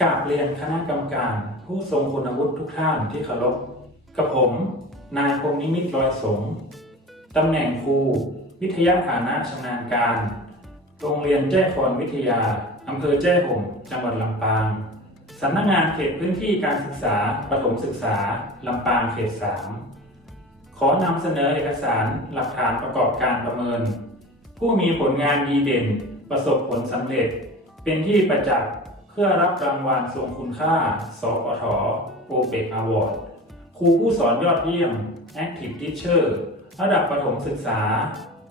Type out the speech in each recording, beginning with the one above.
กราบเรียนคณะกรรมการผู้ทรงคุณวุฒิทุกท่านที่เคารพกับผม นายพงนิมิตรอยสงตำแหน่งครู วิทยาฐานะชำนาญการ โรงเรียนแจ้คอนวิทยาอำเภอแจ้ห่มจังหวัดลำปางสำนักงานเขตพื้นที่การศึกษาประถมศึกษาลำปางเขต 3 ขอนำเสนอเอกสารหลักฐานประกอบการประเมิน ผู้มีผลงานดีเด่น ประสบผลสำเร็จ เป็นที่ประจักษ์ เพื่อรับรางวัลทรงคุณค่าสปทโอเปกอวอร์ดครูผู้สอนยอดเยี่ยม Active Teacher ระดับประถมศึกษา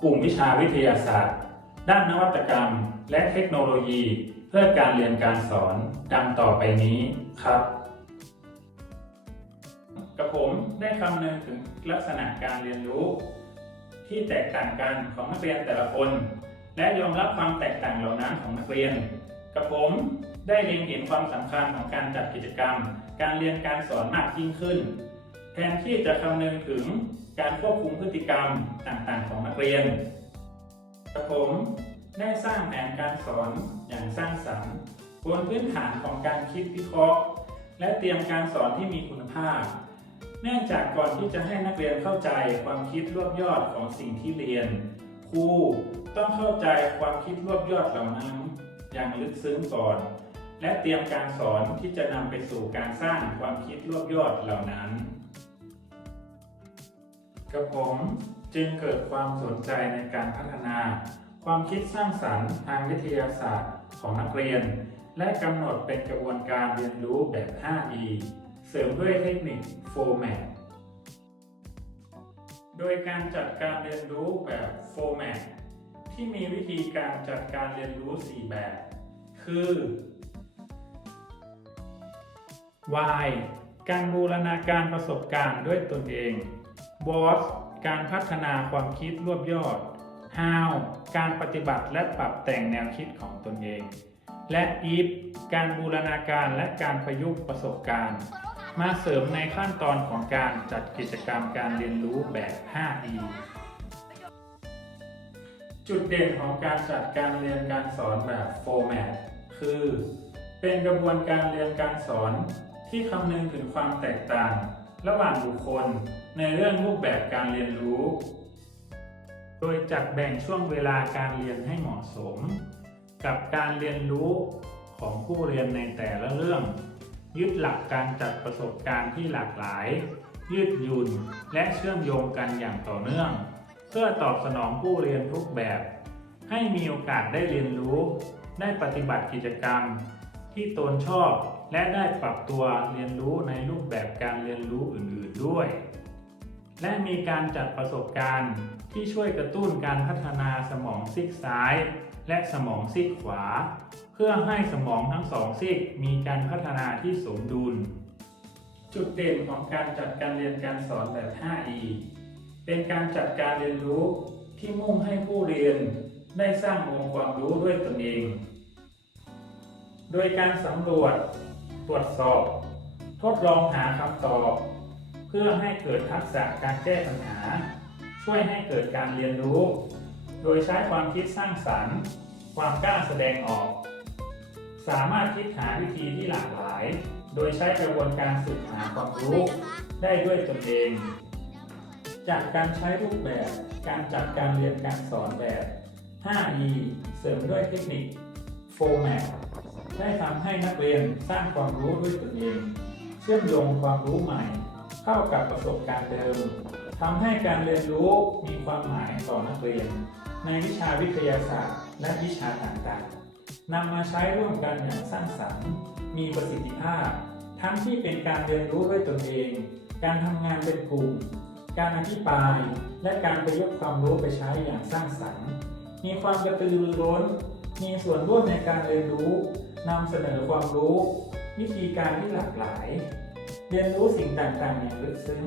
กลุ่มวิชาวิทยาศาสตร์ ด้านนวัตกรรม และเทคโนโลยี เพื่อการเรียนการสอนดังต่อไปนี้ครับ กับผมได้คำนึงถึงลักษณะการเรียนรู้ ที่แตกต่างกันของนักเรียนแต่ละคน และยอมรับความแตกต่างเหล่านั้นของนักเรียน กับผมได้เล็งเห็นความสำคัญของการจัดกิจกรรม การเรียนการสอนมากยิ่งขึ้น แทนที่จะคำนึงถึงการควบคุมพฤติกรรมต่างๆ ของนักเรียนกับผมได้สร้างแผนการสอนอย่างสร้างสรรค์บนพื้นฐานของการคิดวิเคราะห์ และเตรียมการสอนที่มีคุณภาพ เนื่องจากก่อนที่จะให้นักเรียนเข้าใจความคิดรวบยอดของสิ่งที่เรียน ครูต้องเข้าใจความคิดรวบยอดเหล่านั้น อย่างลึกซึ้งก่อน และเตรียมการสอนที่จะนำไปสู่การสร้างความคิดรวบยอดเหล่านั้น กับผมจึงเกิดความสนใจในการพัฒนา ความคิดสร้างสรรค์ทางวิทยาศาสตร์ของนักเรียน และกำหนดเป็นกระบวนการเรียนรู้แบบ 5E เสริมด้วยเทคนิค Format โดยการจัดการเรียนรู้แบบ Format ที่มีวิธีการจัดการเรียนรู้ 4 แบบ คือ Y การบูรณาการประสบการณ์ด้วยตนเอง Was การพัฒนาความคิดรวบยอด How การปฏิบัติและปรับแต่งแนวคิดของตนเอง และ If การบูรณาการและการประยุกต์ประสบการณ์ มาเสริมในขั้นตอนของการจัดกิจกรรมการเรียนรู้แบบ 5E จุดเด่นของการจัดการเรียนการสอนแบบ Format คือ เป็นกระบวนการเรียนการสอนที่คำนึงถึงความแตกต่าง ระหว่างบุคคลในเรื่องรูปแบบการเรียนรู้ โดยจัดแบ่งช่วงเวลาการเรียนให้เหมาะสม กับการเรียนรู้ของผู้เรียนในแต่ละเรื่อง ยึดหลักการจัดประสบการณ์ที่หลากหลาย ยืดหยุ่นและเชื่อมโยงกันอย่างต่อเนื่อง เพื่อตอบสนองผู้เรียนทุกแบบ ให้มีโอกาสได้เรียนรู้ ได้ปฏิบัติกิจกรรม ที่ตนชอบและได้ปรับตัวเรียนรู้ในรูปแบบการเรียนรู้อื่น ๆด้วย และมีการจัดประสบการณ์ที่ช่วยกระตุ้นการพัฒนาสมองซีกซ้าย และสมองซีกขวา เพื่อให้สมองทั้งสองซีกมีการพัฒนาที่สมดุล จุดเด่นของการจัดการเรียนการสอนแบบ 5E เป็นการจัดการเรียนรู้ที่มุ่งให้ผู้เรียนได้สร้างองค์ความรู้ด้วยตนเอง โดยการสำรวจ ตรวจสอบ ทดลองหาคำตอบ เพื่อให้เกิดทักษะการแก้ปัญหา ช่วยให้เกิดการเรียนรู้ โดยใช้ความคิดสร้างสรรค์ ความกล้าแสดงออก สามารถคิดหาวิธีที่หลากหลาย โดยใช้กระบวนการสืบหาความรู้ได้ด้วยตนเอง จากการใช้รูปแบบ การจัดการเรียนการสอนแบบ 5E เสริมด้วยเทคนิค Format ได้ทำให้นักเรียนสร้างความรู้ด้วยตนเอง เชื่อมโยงความรู้ใหม่ เข้ากับประสบการณ์เดิมทำให้การเรียนรู้มีความหมายต่อนักเรียน ในวิชาวิทยาศาสตร์ และวิชาต่างๆนำมาใช้ร่วมกันอย่างสร้างสรรค์ มีประสิทธิภาพ ทั้งที่เป็นการเรียนรู้ด้วยตนเอง การทำงานเป็นกลุ่ม การอธิบาย และการประยุกต์ความรู้ไปใช้อย่างสร้างสรรค์ มีความกระตือรือร้น มีส่วนร่วมในการเรียนรู้นำเสนอความรู้ วิธีการที่หลากหลาย เรียนรู้สิ่งต่างๆ อย่างลึกซึ้ง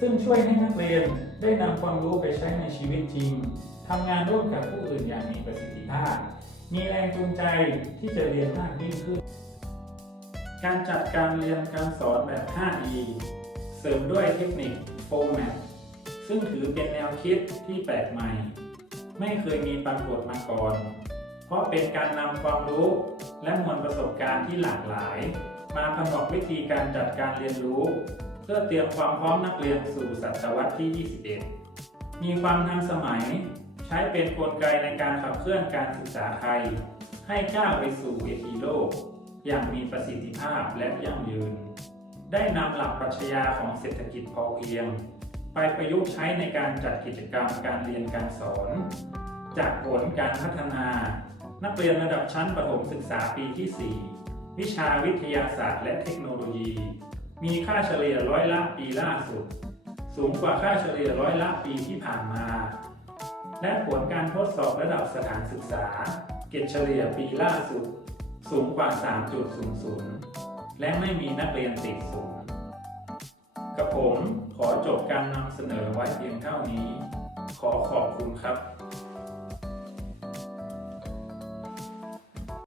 ซึ่งช่วยให้นักเรียนได้นำความรู้ไปใช้ในชีวิตจริงทำงานร่วมกับผู้อื่นอย่างมีประสิทธิภาพ มีแรงจูงใจที่จะเรียนมากยิ่งขึ้น การจัดการเรียนการสอนแบบ 5E เสริมด้วยเทคนิค Format ซึ่งถือเป็นแนวคิดที่แปลกใหม่ ไม่เคยมีปรากฏมาก่อน เพราะเป็นการนำความรู้และมวลประสบการณ์ที่หลากหลาย มาผนวกวิธีการจัดการเรียนรู้ เพื่อเตรียมความพร้อมนักเรียนสู่ศตวรรษที่ 21 มีความทันสมัย ใช้เป็นกลไกในการขับเคลื่อนการศึกษาไทย ให้ก้าวไปสู่เวทีโลก อย่างมีประสิทธิภาพและยั่งยืน ได้นำหลักปรัชญาของเศรษฐกิจพอเพียง ไปประยุกต์ใช้ในการจัดกิจกรรมการเรียนการสอน จากผลการพัฒนา นักเรียนระดับชั้นประถมศึกษาปีที่ 4 วิชาวิทยาศาสตร์และเทคโนโลยี มีค่าเฉลี่ยร้อยละปีล่าสุด สูงกว่าค่าเฉลี่ยร้อยละปีที่ผ่านมา และผลการทดสอบระดับสถานศึกษา เกรดเฉลี่ยปีล่าสุด สูงกว่า 3.00 และไม่มีนักเรียนติดศูนย์กับผมขอจบการนำเสนอไว้เพียงเท่านี้ ขอขอบคุณครับ